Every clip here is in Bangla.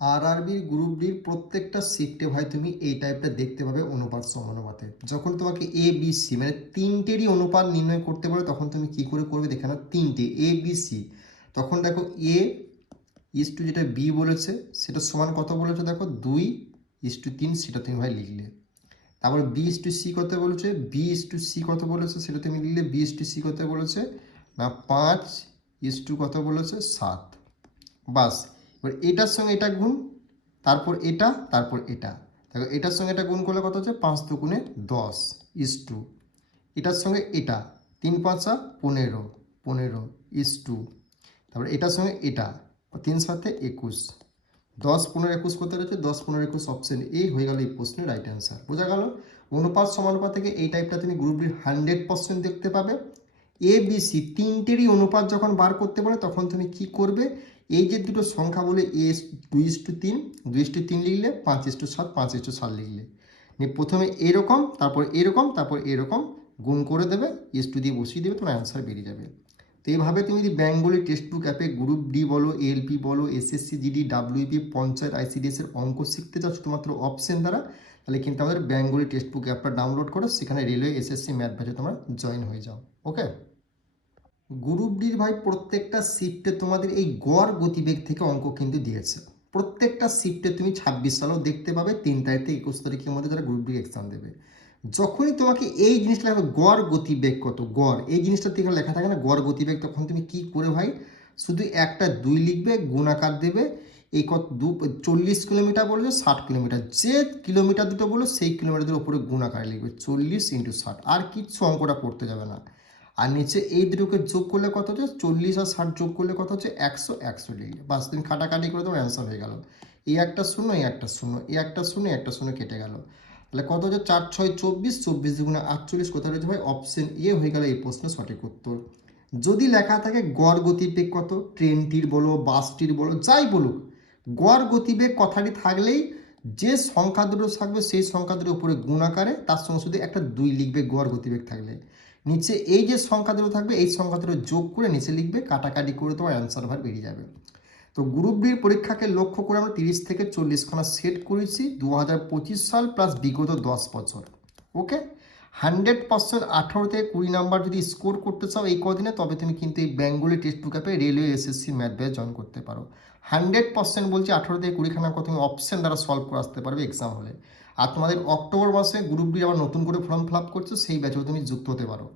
আরআরবির গ্রুপ ডির প্রত্যেকটা শিফটে ভাই তুমি এই টাইপটা দেখতে পাবে অনুপাত সমানুপাতে। যখন তোমাকে এ বি সি মানে তিনটেরই অনুপাত নির্ণয় করতে পারো তখন তুমি কি করে করবে দেখে নাও। তিনটে এ বি সি, তখন দেখো এ ইস টু যেটা বি বলেছে সেটা সমান কত বলেছে দেখো 2:3, সেটা তুমি ভাই লিখলে। তারপর বি ইস টু সি কত বলেছে, বি ইস টু সি কত বলেছে সেটা তুমি লিখলে। বি ইস টু সি কত বলেছে না 5:, কত বলেছে 7। বাস, এবার এটার সঙ্গে এটা গুণ, তারপর এটা, তারপর এটা। দেখো এটার সঙ্গে এটা গুণ করলে কত হচ্ছে 5×2=10, এটার সঙ্গে এটা 3×5=15, 15, তারপর এটার সঙ্গে এটা 3×7=21, 10, 15, 21 করতে রয়েছে 10, 15, 21 অপশন এ হয়ে গেল এই প্রশ্নের রাইট অ্যান্সার। বোঝা গেল? অনুপাত সমানুপাত থেকে এই টাইপটা তুমি গ্রুপ ডির 100% দেখতে পাবে। এ বি সি তিনটেরই অনুপাত যখন বার করতে পারে তখন তুমি কি করবে, এই যে দুটো সংখ্যা বলে এ 2:3, 2:3 লিখলে, 5:7, 5:7 লিখলে, প্রথমে এরকম, তারপর এরকম, তারপর এরকম গুণ করে দেবে, ইস টু দিয়ে বসিয়ে দেবে, তোমার অ্যান্সার বেরিয়ে যাবে। তো এইভাবে তুমি যদি বেঙ্গলি টেক্সট বুক অ্যাপে গ্রুপ ডি বলো, এলপি বলো, SSC GD, WP, panchayat, ICDS এর অঙ্ক শিখতে চাও শুধুমাত্র অপশন দ্বারা, তাহলে কিন্তু আমাদের বেঙ্গলি টেক্সট বুক অ্যাপটা ডাউনলোড করো, সেখানে রেলওয়ে, এসএসসি, ম্যাথ ব্যাচে তোমরা জয়েন হয়ে যাও। ওকে, গ্রুপ ডির ভাই প্রত্যেকটা শিফটে তোমাদের এই গড় গতিবেগ থেকে অঙ্ক কিন্তু দিয়েছে। প্রত্যেকটা শিফটে তুমি 26 সালেও দেখতে পাবে 3 তারিখ থেকে 21 তারিখের মধ্যে যারা গ্রুপ ডি এক্সাম দেবে। যখনই তোমাকে এই জিনিসটা লেখা গড় গতিবেগ কত, গড় এই জিনিসটা থেকে লেখা থাকে না গড় গতিবেগ, তখন তুমি কি করে ভাই শুধু একটা 2 লিখবে, গুণাকার দেবে। এই কত 40 কিলোমিটার বলবে, 60 কিলোমিটার, যে কিলোমিটার দুটো বলো সেই কিলোমিটারদের উপরে গুণাকার লিখবে 40×60, আর কিচ্ছু অঙ্কটা করতে যাবে না। আর নিচে এই দুটোকে যোগ করলে কত হচ্ছে 40 আর 60 যোগ করলে কত হচ্ছে 100, 100 লিখলে বাস, তুমি কাটাকাটি করে তোমার অ্যান্সার হয়ে গেল। এই একটা শূন্য, এই একটা শূন্য, এই একটা শূন্য, একটা শূন্য কেটে গেল, তাহলে কত হচ্ছে 4×6=24, 24×48 কোথায় রয়েছে ভাই অপশন এ হয়ে গেল এই প্রশ্নের সঠিক উত্তর। যদি লেখা থাকে গড় গতিবেগ কত, ট্রেনটির বলো, বাসটির বলো, যাই বলুক, গড় গতিবেগ কথাটি থাকলেই যে সংখ্যা দুটো থাকবে সেই সংখ্যা দুটোর উপরে গুণ আকারে তার সঙ্গে শুধু একটা 2 লিখবে গড় গতিবেগ থাকলে। নিচে এই যে সংখ্যা দুটো থাকবে এই সংখ্যা দুটো যোগ করে নিচে লিখবে, কাটাকাটি করে তোমার অ্যান্সার ভার বেরিয়ে যাবে। তো গ্রুপ ডির পরীক্ষাকে লক্ষ্য করে আমরা 30 থেকে 40 খানা সেট করেছি 2025 সাল প্লাস বিগত 10 বছর। ওকে, 100% 18 থেকে 20 নাম্বার যদি স্কোর করতে চাও এই কদিনে, তবে তুমি কিন্তু এই বেঙ্গলি টেক্সট বুক অ্যাপে railway, SSC, math batch join করতে পারো। 100% বলছি, 18 থেকে 20 খানা তুমি অপশন দ্বারা সলভ করে আসতে পারবে এক্সাম হলে। আর তোমাদের অক্টোবর মাসে গ্রুপ ডি আবার নতুন করে ফর্ম ফিল আপ করছে, সেই ব্যাচেও তুমি যুক্ত হতে পারো।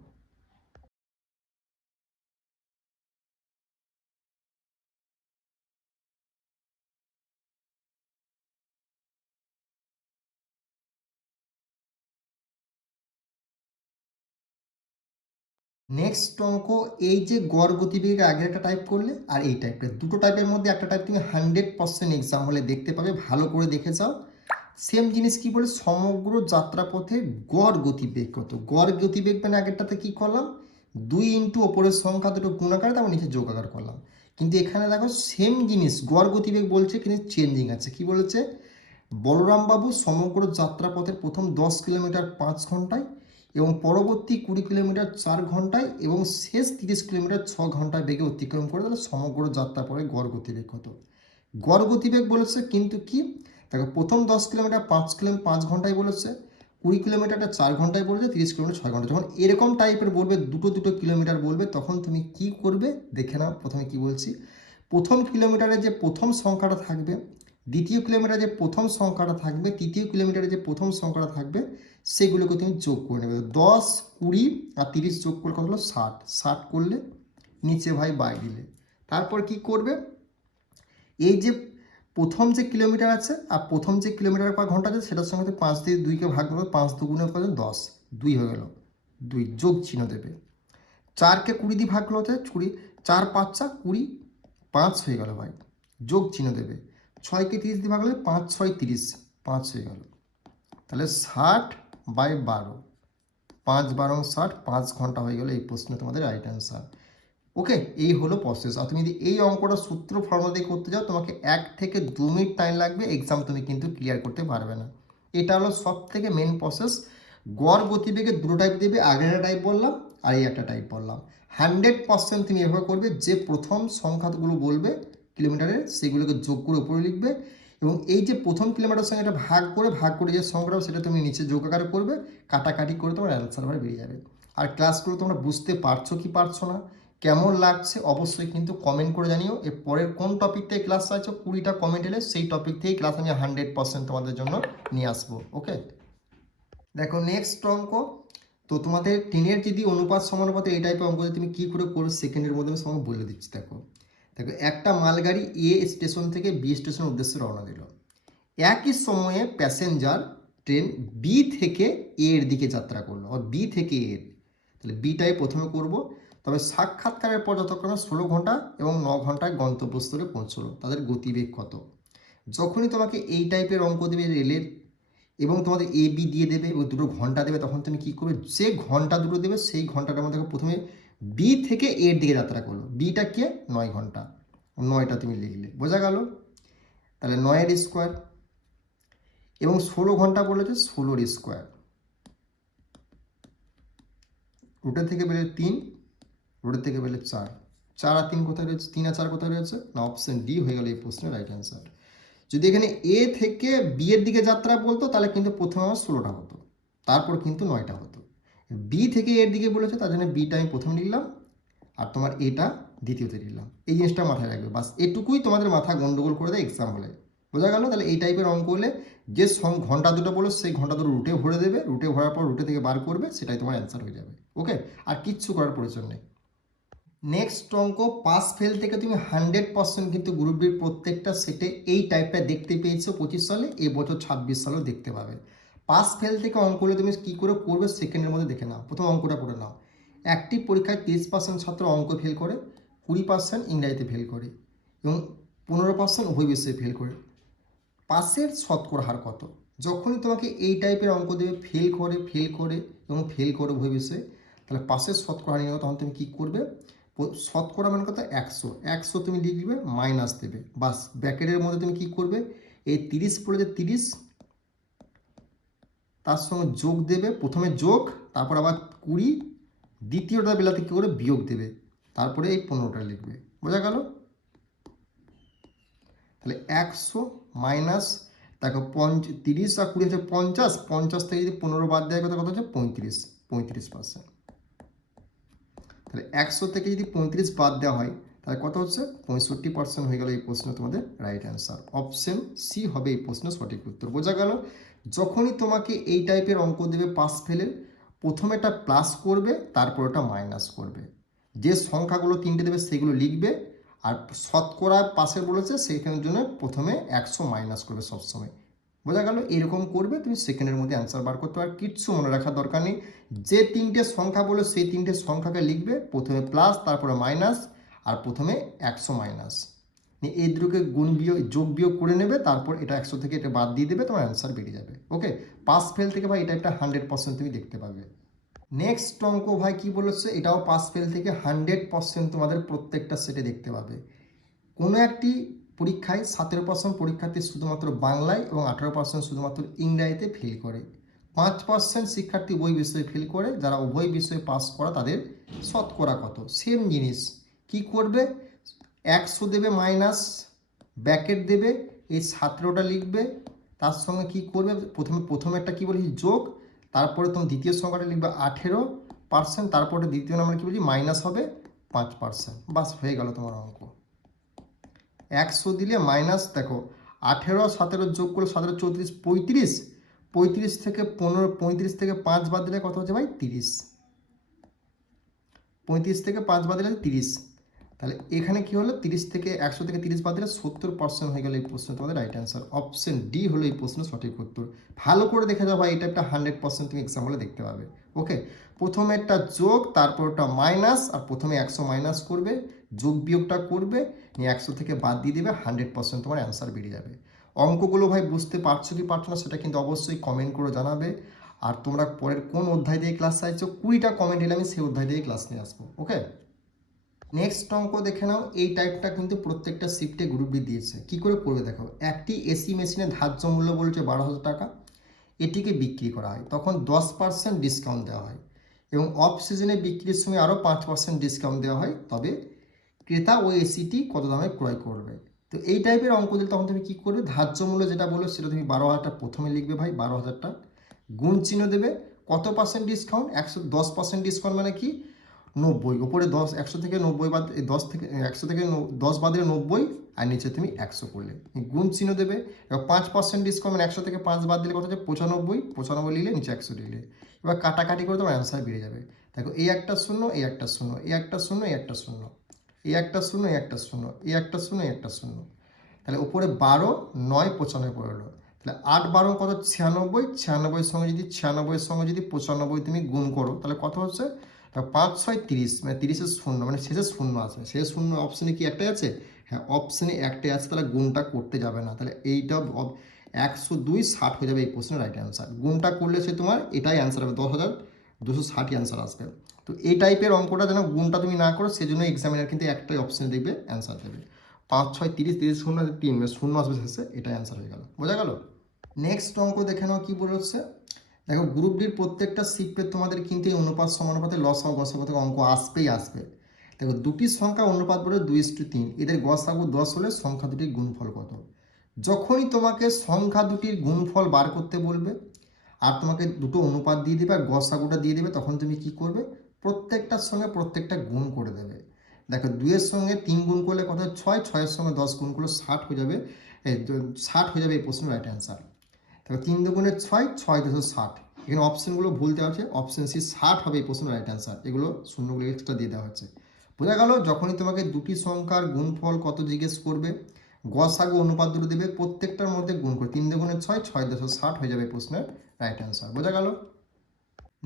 নেক্সট অঙ্ক, এই যে গড় গতিবেগের আগে একটা টাইপ করলে আর এই টাইপের দুটো টাইপের মধ্যে একটা টাইপ তুমি 100% এক্সাম হলে দেখতে পাবে, ভালো করে দেখে যাও। সেম জিনিস কি বলে, সমগ্র যাত্রাপথে গড় গতিবেগ কত। গড় গতিবেগ মানে আগেরটাতে কি করলাম, 2 ওপরের সংখ্যা দুটো গুণাকার তারপর নিচে যোগাকার করলাম। কিন্তু এখানে দেখো সেম জিনিস গড় গতিবেগ বলছে, কিন্তু চেঞ্জিং আছে। কি বলেছে, বলরামবাবু সমগ্র যাত্রাপথের প্রথম 10 কিলোমিটার 5 ঘন্টায় এবং পরবর্তী 20 কিলোমিটার 4 ঘন্টায় এবং শেষ 30 কিলোমিটার 6 ঘন্টায় বেগে অতিক্রম করে, তাহলে সমগ্র যাত্রা পরে গড় গতিবেগ কত। গড় গতিবেগ বলেছে, কিন্তু কি দেখো প্রথম 10 কিলোমিটার 5 ঘন্টায় বলেছে, 20 কিলোমিটারটা 4 ঘন্টায় বলেছে, 30 কিলোমিটার 6 ঘন্টা। যখন এরকম টাইপের বলবে দুটো দুটো কিলোমিটার বলবে তখন তুমি কি করবে দেখে নাও। প্রথমে কি বলছি, প্রথম কিলোমিটারে যে প্রথম সংখ্যাটা থাকবে, দ্বিতীয় কিলোমিটারে যে প্রথম সংখ্যাটা থাকবে, তৃতীয় কিলোমিটারে যে প্রথম সংখ্যাটা থাকবে, সেগুলোকে তুমি যোগ করে নেবে। 10, 20 আর 30 যোগ করলে কত হলো 60, 60 করলে নিচে ভাই বাই দিলে। তারপর কি করবে, এই যে প্রথম যে কিলোমিটার আছে আর প্রথম যে কিলোমিটার পার ঘন্টা আছে সেটার সঙ্গে 5 দিয়ে 2কে ভাগ করবে, 5×2 কত 10, 2 হয়ে গেল, 2 যোগ চিহ্ন দেবে। 4কে 20 দিয়ে ভাগ করতে 20, 4×5=20, 5 হয়ে গেল ভাই, যোগ চিহ্ন দেবে। 6কে 30 দিয়ে ভাগ করলে 5×6=30, 5 হয়ে গেল। তাহলে 60/12, 5×12=60, 5 ঘন্টা হয়ে গেল এই প্রশ্নে তোমাদের রাইট অ্যান্সার। ওকে, এই হলো প্রসেস। আর তুমি যদি এই অঙ্কটা সূত্র ফর্মুলা দিয়ে করতে যাও তোমাকে 1 থেকে 2 মিনিট টাইম লাগবে, এক্সাম তুমি কিন্তু ক্লিয়ার করতে পারবে না। এটা হলো সব থেকে মেন প্রসেস। গড় গতিবেগের দুটো টাইপ দেবে, আগের একটা টাইপ বললাম আর এই একটা টাইপ বললাম। 100% তুমি এভাবে করবে, যে প্রথম সংখ্যাগুলো বলবে কিলোমিটারের সেগুলোকে যোগ করে উপরে লিখবে এবং এই যে প্রথম কিলোমিটার সঙ্গে এটা ভাগ করে যে সংখ্যাটা সেটা তুমি নিচে যোগ আকারে করবে, কাটাকাটি করে তোমার অ্যান্সার ভাবে বেরিয়ে যাবে। আর ক্লাসগুলো তোমরা বুঝতে পারছো কি পারছো না, কেমন লাগছে অবশ্যই কিন্তু কমেন্ট করে জানিও। এর পরের কোন টপিক থেকে ক্লাস চাইছো 20টা কমেন্ট এলে সেই টপিক থেকেই ক্লাস আমি 100% তোমাদের জন্য নিয়ে আসবো। ওকে, দেখো নেক্সট অঙ্ক। তো তোমাদের 10-এর যদি অনুপাত সমানুপাতে এই টাইপের অঙ্ক তুমি কী করে করো সেকেন্ডের মধ্যে আমি সময় বলে দিচ্ছি। দেখো একটা মালগাড়ি এ স্টেশন থেকে বি স্টেশনের উদ্দেশ্যে রওনা দিল। একই সময়ে প্যাসেঞ্জার ট্রেন বি থেকে এ এর দিকে যাত্রা করলো, আর বি থেকে এ। তাহলে বিটাই প্রথমে করব। তবে সাক্ষাৎকারের পর যতক্ষণে 16 ঘন্টা এবং 9 ঘন্টায় গন্তব্যস্থলে পৌঁছলো, তাদের গতিবেগ কত? যখনই তোমাকে এই টাইপের অঙ্ক দেবে রেলের এবং তোমাদের এ বি দিয়ে দেবে এবং দুটো ঘন্টা দেবে, তখন তুমি কী করবে, যে ঘন্টা দুটো দেবে সেই ঘন্টাটার মধ্যে প্রথমে বি থেকে এর দিকে যাত্রা করলো। বিটা কে 9 ঘন্টা, 9টা তুমি লিখলে, বোঝা গেল? তাহলে 9-এর স্কোয়ার এবং 16 ঘন্টা বলেছে 16-র স্কোয়ার। রুটের থেকে বেরোয় 3, রুটের থেকে বেরোলে 4, 4 আর 3 কোথায় রয়েছে? 3 আর 4 কোথায় রয়েছে? না, অপশন ডি হয়ে গেল এই প্রশ্নের রাইট অ্যান্সার। যদি এখানে এ থেকে বি এর দিকে যাত্রা বলতো তাহলে কিন্তু প্রথমে আমার 16টা হতো, তারপর কিন্তু 9টা হতো। বি থেকে এর দিকে বলেছে তার জন্য বিটা আমি প্রথম লিখলাম আর তোমার এটা দ্বিতীয়তে লিখলাম। এই জিনিসটা মাথায় রাখবে, বাস এটুকুই তোমাদের মাথা গন্ডগোল করে দেয় এক্সাম হলে, বোঝা গেল? তাহলে এই টাইপের অঙ্ক হলে যে ঘন্টা দুটো বলো সেই ঘন্টা দুটো রুটে ভরে দেবে, রুটে ভরার পর রুটে থেকে বার করবে, সেটাই তোমার অ্যান্সার হয়ে যাবে। ওকে, আর কিচ্ছু করার প্রয়োজন নেই। নেক্সট অঙ্ক, পাস ফেল থেকে তুমি 100% কিন্তু গ্রুপ বির প্রত্যেকটা সেটে এই টাইপটা দেখতে পেয়েছো 25 সালে, এবছর 26 সালেও দেখতে পাবে। পাস ফেল থেকে অঙ্কগুলো তুমি কী করে করবে সেকেন্ডের মধ্যে দেখে নাও। প্রথম অঙ্কটা করে নাও। একটি পরীক্ষায় 30% ছাত্র অঙ্ক ফেল করে, 20% ইংরাজিতে ফেল করে এবং 15% উভয় বিষয়ে ফেল করে। পাসের শতকরা হার কত? যখনই তোমাকে এই টাইপের অঙ্ক দেবে ফেল করে এবং ফেল করে উভয় বিষয়ে, তাহলে পাসের শতকরা হার নিয়ে তখন তুমি কী করবে, শতকরা মানে কত? 100 তুমি লিখবে, মাইনাস দেবে, বাস ব্র্যাকেটের মধ্যে তুমি কী করবে, এই 30 পড়েছে 30, তার সঙ্গে যোগ দেবে, প্রথমে যোগ, তারপর আবার 20, দ্বিতীয়টা বেলাতে কী করে বিয়োগ দেবে, তারপরে এই 15টা লিখবে, বোঝা গেল? তাহলে 100 মাইনাস, দেখো 30 আর 20 হচ্ছে 50, 50 থেকে যদি 15 বাদ দেওয়ার কথা হচ্ছে 35%। তাহলে 100 থেকে যদি 35 বাদ দেওয়া হয় তাহলে কত হচ্ছে? 65% হয়ে গেল এই প্রশ্ন তোমাদের রাইট অ্যান্সার। অপশন সি হবে এই প্রশ্নের সঠিক উত্তর, বোঝা গেল? যখনই তোমাকে এই টাইপের অঙ্ক দেবে পাস ফেলের, প্রথমে এটা প্লাস করবে, তারপর ওটা মাইনাস করবে, যে সংখ্যাগুলো 3টে দেবে সেগুলো লিখবে, আর শতকরা পাশের বলেছে সেইখানের জন্য প্রথমে 100 মাইনাস করবে সবসময়, বোঝা গেল? এরকম করবে, তুমি সেকেন্ডের মধ্যে অ্যান্সার বার করতে পারবে, কিচ্ছু মনে রাখার দরকার নেই। যে 3টে সংখ্যা বলে সেই 3টে সংখ্যাকে লিখবে, প্রথমে প্লাস তারপরে মাইনাস আর প্রথমে 100 মাইনাস, এই দুটোকে গুণ বিয়োগ যোগ বিয়োগ করে নেবে, তারপর এটা 100 থেকে এটা বাদ দিয়ে দেবে, তোমার অ্যান্সার বেরিয়ে যাবে। ওকে, পাস ফেল থেকে ভাই এটা একটা 100% তুমি দেখতে পাবে। নেক্সট অঙ্ক ভাই কি বলেছে, এটাও পাস ফেল থেকে 100% তোমাদের প্রত্যেকটা সেটে দেখতে পাবে। কোনো একটি পরীক্ষায় 17% পরীক্ষার্থী শুধুমাত্র বাংলায় এবং 18% শুধুমাত্র ইংরাজিতে ফেল করে, 5% শিক্ষার্থী উভয় বিষয়ে ফেল করে। যারা উভয় বিষয়ে পাস করা তাদের শতকরা কত? সেম জিনিস, কি করবে, 100 দেবে মাইনাস, ব্র্যাকেট দেবে, এই 17টা লিখবে, তার সঙ্গে কি করবে, প্রথমে একটা কি বলি যোগ, তারপরে তোমার দ্বিতীয় সংখ্যাটা লিখবে 18%, তারপরে দ্বিতীয় নাম্বার কি বলছি মাইনাস হবে 5%, বাস হয়ে গেল তোমার অঙ্ক। 100 দিলে মাইনাস, দেখো 18 আর 17 যোগ করলে 17 34 35, 35 থেকে 15, 35 থেকে 5 বাদ দিলে কত হচ্ছে ভাই 30, 35 থেকে 5 বাদ দিলে 30, তাহলে এখানে কি হলো 30 থেকে 100 থেকে 30 বাদ দিলে 70% হয়ে গেল এই প্রশ্ন তোমাদের রাইট অ্যান্সার। অপশন ডি হলো এই প্রশ্নের সঠিক উত্তর। ভালো করে দেখে যাও ভাই, এটা একটা 100% তুমি এক্সাম হলে দেখতে পাবে। ওকে, প্রথমে একটা যোগ, তারপর একটা মাইনাস, আর প্রথমে 100 মাইনাস করবে, যোগ বিয়োগটা করবে, নিয়ে 100 থেকে বাদ দিয়ে দেবে, 100% তোমার অ্যান্সার বেরিয়ে যাবে। অঙ্কগুলো ভাই বুঝতে পারছো কি পারছো না সেটা কিন্তু অবশ্যই কমেন্ট করে জানাবে। আর তোমরা পরের কোন অধ্যায় দিয়ে ক্লাস চাইছো 20টা কমেন্ট এলে আমি সেই অধ্যায় দিয়ে ক্লাস নিয়ে আসবো। ওকে, নেক্সট অঙ্ক দেখে নাও। এই টাইপটা কিন্তু প্রত্যেকটা শিফটে গ্রুপ বি দিয়েছে, কি করে করবে দেখো। একটি এসি মেশিনের ধার্য মূল্য বলছে 12,000 টাকা, এটিকে বিক্রি করা হয়, তখন 10% ডিসকাউন্ট দেওয়া হয় এবং অফ সিজনে বিক্রির সময় আরও 5% ডিসকাউন্ট দেওয়া হয়, তবে ক্রেতা ওই এসিটি কত দামে ক্রয় করবে? তো এই টাইপের অঙ্ক দিলে তখন তুমি কী করবে, ধার্য মূল্য যেটা বললো সেটা তুমি 12,000টা প্রথমে লিখবে ভাই, 12,000টা গুণ চিহ্ন দেবে, কত পার্সেন্ট ডিসকাউন্ট, 110% ডিসকাউন্ট মানে কি 90, ওপরে 10, 100 থেকে 90 বাদ, 10 থেকে 100 থেকে 10 বাদ দিলে 90, আর নিচে তুমি 100 করলে গুণ চিহ্ন দেবে। এবার 5% ডিসকাউন্ট মানে 100 থেকে 5 বাদ দিলে কত হচ্ছে 95, 95 লিখলে নিচে 100 লিখলে, এবার কাটাকাটি করে তোমার অ্যান্সার বেরিয়ে যাবে। দেখো এই একটা শূন্য, এই একটা শূন্য, এই একটা শূন্য, এই একটা শূন্য, এই একটা শূন্য, এই একটা শূন্য, এই একটা শূন্য, এই একটা শূন্য, তাহলে উপরে 12, 9, 95 পড়লো। তাহলে 8 12 কত 96, 96 সঙ্গে যদি 96 সঙ্গে যদি 95 তুমি গুণ করো তাহলে কত হচ্ছে, 5 6 30, মানে 30-এর শূন্য, মানে শেষে শূন্য আছে, শেষে শূন্য অপশানে কি একটাই আছে, হ্যাঁ অপশানে একটাই আছে, তাহলে গুণটা করতে যাবে না, তাহলে এইটা 102 60 হয়ে যাবে এই প্রশ্নের রাইট অ্যান্সার। গুণটা করলে সে তোমার এটাই অ্যান্সার হবে, 10,260 অ্যান্সার আসবে। তো এই টাইপের অঙ্কটা যেন গুণটা তুমি না করো, সেজন্য এক্সামিনার কিন্তু একটাই অপশানে দেখবে অ্যান্সার দেবে, 5 6 30, 30 শূন্য 3, শূন্য আসবে শেষে, এটাই অ্যান্সার হয়ে গেল। বোঝা গেল? নেক্সট অঙ্ক দেখে নাও কি বলেছে। দেখো গ্রুপ ডির প্রত্যেকটা শিফটে তোমাদের কিন্তু এই অনুপাত সমানুপাতে লসাগু গসাগু থেকে অঙ্ক আসবেই আসবে। দেখো দুটি সংখ্যা অনুপাত বলে 2:3, এদের গসাগু 10 হলে সংখ্যা দুটির গুণফল কত। যখনই তোমাকে সংখ্যা দুটির গুণফল বার করতে বলবে আর তোমাকে দুটো অনুপাত দিয়ে দেবে আর গসাগুটা দিয়ে দেবে, তখন তুমি কি করবে, প্রত্যেকটার সঙ্গে প্রত্যেকটা গুণ করে দেবে। দেখো 2-এর সঙ্গে 3 গুণ করলে কত 6, 6-এর সঙ্গে 10 গুণ করলে 60 হয়ে যাবে, 60 হয়ে যাবে এই প্রশ্নের রাইট অ্যান্সার। তাহলে 3 দুগুণে 6, 6 10 60, এখানে অপশানগুলো ভুল দেওয়া আছে, অপশান সি 60 হবে এই প্রশ্নের রাইট অ্যান্সার, এগুলো শূন্যগুলো এক্সট্রা দিয়ে দেওয়া হচ্ছে। বোঝা গেল? যখনই তোমাকে দুটি সংখ্যার গুণফল কত জিজ্ঞেস করবে, গসাগু অনুপাত দুটো দেবে, প্রত্যেকটার মধ্যে গুণ করে 3 দুগুণে 6, 6 10 60 হয়ে যাবে এই প্রশ্নের রাইট অ্যান্সার। বোঝা গেল?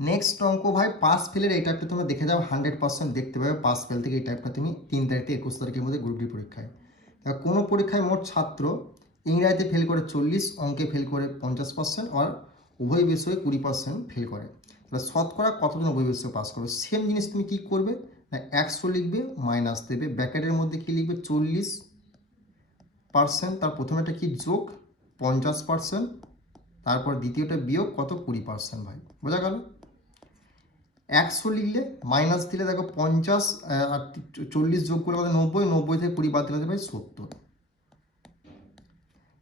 নেক্সট অঙ্ক ভাই পাস ফেলের এই টাইপটা তোমরা দেখে যাও, 100% দেখতে পাবে পাস ফেল থেকে এই টাইপটা তুমি 3 তারিখ থেকে 21 তারিখের মধ্যে গ্রুপ ডি পরীক্ষায়। কোনো পরীক্ষায় মোট ছাত্র ইংরাজিতে ফেল করে 40, অঙ্কে ফেল করে 50%, আর উভয় বিষয়ে 20% ফেল করে, তাহলে শতকরা কতজন উভয় বিষয়ে পাস করবে। সেম জিনিস তুমি কি করবে না, 100 লিখবে, মাইনাস দেবে, ব্র্যাকেটের মধ্যে কি লিখবে 40%, তার প্রথমেটা কি যোগ 50%, তারপর দ্বিতীয়টা বিয়োগ কত 20%। ভাই বোঝা গেল? 100 লিখলে মাইনাস দিলে দেখো 50 আর 40 যোগ করলে কত 90, 90 থেকে 20 বাদ দিলে ভাই 70,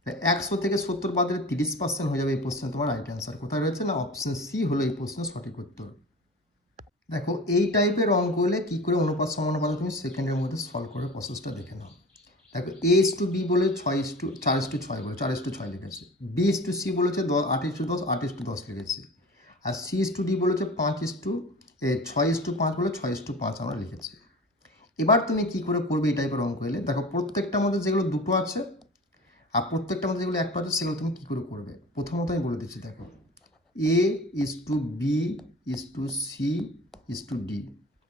100 থেকে 70 বাদ দিলে 30% হয়ে যাবে এই প্রশ্নে তোমার রাইট অ্যান্সার। কোথায় রয়েছে না, অপশন সি হলো এই প্রশ্নের সঠিক উত্তর। দেখো এই টাইপের অঙ্ক হলে কী করে অনুপাত সমানুপাত তুমি সেকেন্ডের মধ্যে সলভ করে প্রসেসটা দেখে নাও। দেখো A:B বলে 4:6 বলে 4:6 লিখেছে, B:C বলেছে 8:10, 8:10 লিখেছে, আর C:D বলেছে 6:5 বলে 6:5 আমরা লিখেছি। এবার তুমি কি করে করবে এই টাইপের অঙ্ক এলে, দেখো প্রত্যেকটার মধ্যে যেগুলো দুটো আছে আর প্রত্যেকটার মধ্যে যেগুলো একটা আছে সেগুলো তুমি কী করে করবে। প্রথমত আমি বলে দিচ্ছি, দেখো A:B:C:D,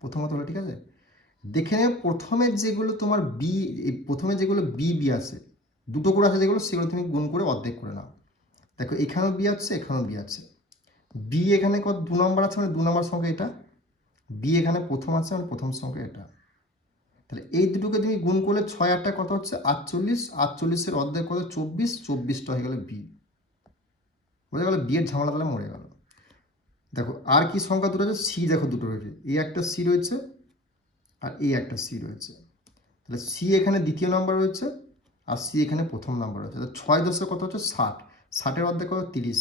প্রথমত হলো, ঠিক আছে। দেখে নেবে প্রথমে যেগুলো তোমার প্রথমে যেগুলো বি আছে, দুটো করে আছে যেগুলো, সেগুলো তুমি গুণ করে অর্ধেক করে নাও। দেখো এখানেও বি আছে, এখানেও বি আছে, বি এখানে কত 2 নম্বর আছে, মানে 2 নম্বর সংখ্যা এটা, বি এখানে প্রথম আছে, মানে প্রথম সংখ্যা এটা, তাহলে এই দুটোকে তুমি গুণ করলে 6 8টা কত হচ্ছে 48, 48-এর অর্ধেক কত 24, 24টা হয়ে গেল বি। বোঝা গেল? বি এর ঝামেলা তাহলে মরে গেল। দেখো আর কি সংখ্যা দুটো আছে, সি দেখো দুটো রয়েছে, এই একটা সি রয়েছে আর এই একটা সি রয়েছে, তাহলে সি এখানে দ্বিতীয় নাম্বার রয়েছে আর সি এখানে প্রথম নাম্বার রয়েছে, তাহলে 6 10 কত হচ্ছে 60, 60-এর অর্ধেক কত 30,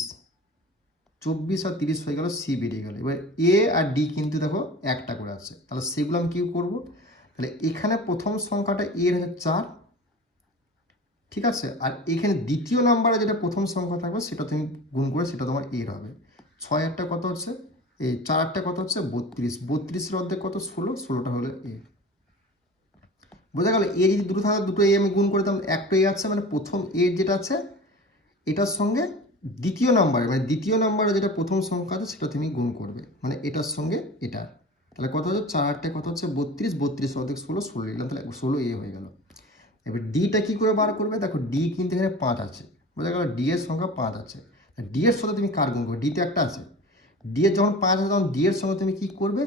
24 আর 30 হয়ে গেল, সি বেরিয়ে গেল। এবার এ আর ডি কিন্তু দেখো একটা করে আছে, তাহলে সেগুলো আমি কী করবো, তাহলে এখানে প্রথম সংখ্যাটা এর হচ্ছে 4, ঠিক আছে, আর এখানে দ্বিতীয় নাম্বারে যেটা প্রথম সংখ্যা থাকবে সেটা তুমি গুণ করে সেটা তোমার এর হবে। 6 8টা কত হচ্ছে, এই 4 8টা কত হচ্ছে 32, 32-এর অর্ধেক কত 16, 16টা হলো এ। বোঝা গেল? এ যদি দুটো থাকে, দুটো এ আমি গুণ করে দিলাম, একটা এ আছে, মানে প্রথম এ যেটা আছে এটার সঙ্গে দ্বিতীয় নাম্বারে, মানে দ্বিতীয় নাম্বারে যেটা প্রথম সংখ্যা আছে সেটা তুমি গুণ করবে, মানে এটার সঙ্গে এটা, তাহলে কত হচ্ছে 4 8টা কত হচ্ছে 32, 32 অর্ধেক 16, 16 লিখলাম, তাহলে 16 এ হয়ে গেল। এবার ডিটা কী করে বার করবে, দেখো ডি কিন্তু এখানে 5 আছে, বোঝা গেল? ডি এর সংখ্যা 5 আছে, ডি এর সাথে তুমি কার গুণ করবে, ডিতে একটা আছে, ডি এর যখন 5 আছে তখন ডি এর সঙ্গে তুমি কী করবে,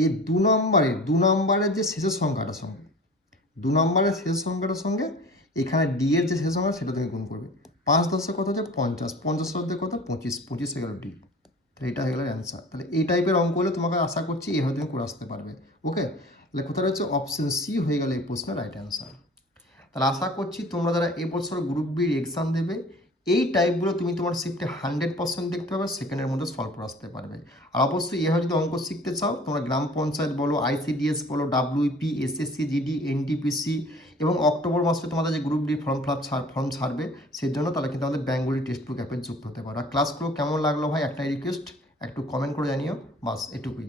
এই 2 নম্বরের যে শেষের সংখ্যাটার সঙ্গে, 2 নম্বরের শেষ সংখ্যাটার সঙ্গে এখানে ডি এর যে শেষ সংখ্যা সেটা তুমি গুণ করবে। 5 10 কত হচ্ছে 50, 50 অর্ধেক কত 25, 25 হয়ে গেল ডি, তাহলে এটা হয়ে গেল অ্যান্সার। তাহলে এই টাইপের অঙ্ক হলে তোমাকে আশা করছি এভাবে তুমি করে আসতে পারবে। ওকে, তাহলে কোথায় রয়েছে, অপশন সি হয়ে গেল এই প্রশ্নের রাইট অ্যান্সার। তাহলে আশা করছি তোমরা যারা এবছর গ্রুপ বির এক্সাম দেবে এই টাইপগুলো তুমি তোমার শিফটে 100% দেখতে পাবে, সেকেন্ডের মধ্যে সলভ করে আসতে পারবে। আর অবশ্যই এভাবে যদি অঙ্ক শিখতে চাও তোমরা গ্রাম পঞ্চায়েত বলো, আইসিডিএস বলো, ডাব্লিউপি, এসএসসি জিডি, এনটিপিসি এবং অক্টোবর মাসে তোমাদের যে গ্রুপ ডি ফর্ম ছাড়বে সেই জন্য তাহলে কিন্তু আমাদের বেঙ্গলি টেক্সট বুক অ্যাপে যুক্ত হতে পারো। আর ক্লাসগুলো কেমন লাগলো ভাই একটাই রিকোয়েস্ট, একটু কমেন্ট করে জানিও, বাস এটুকুই।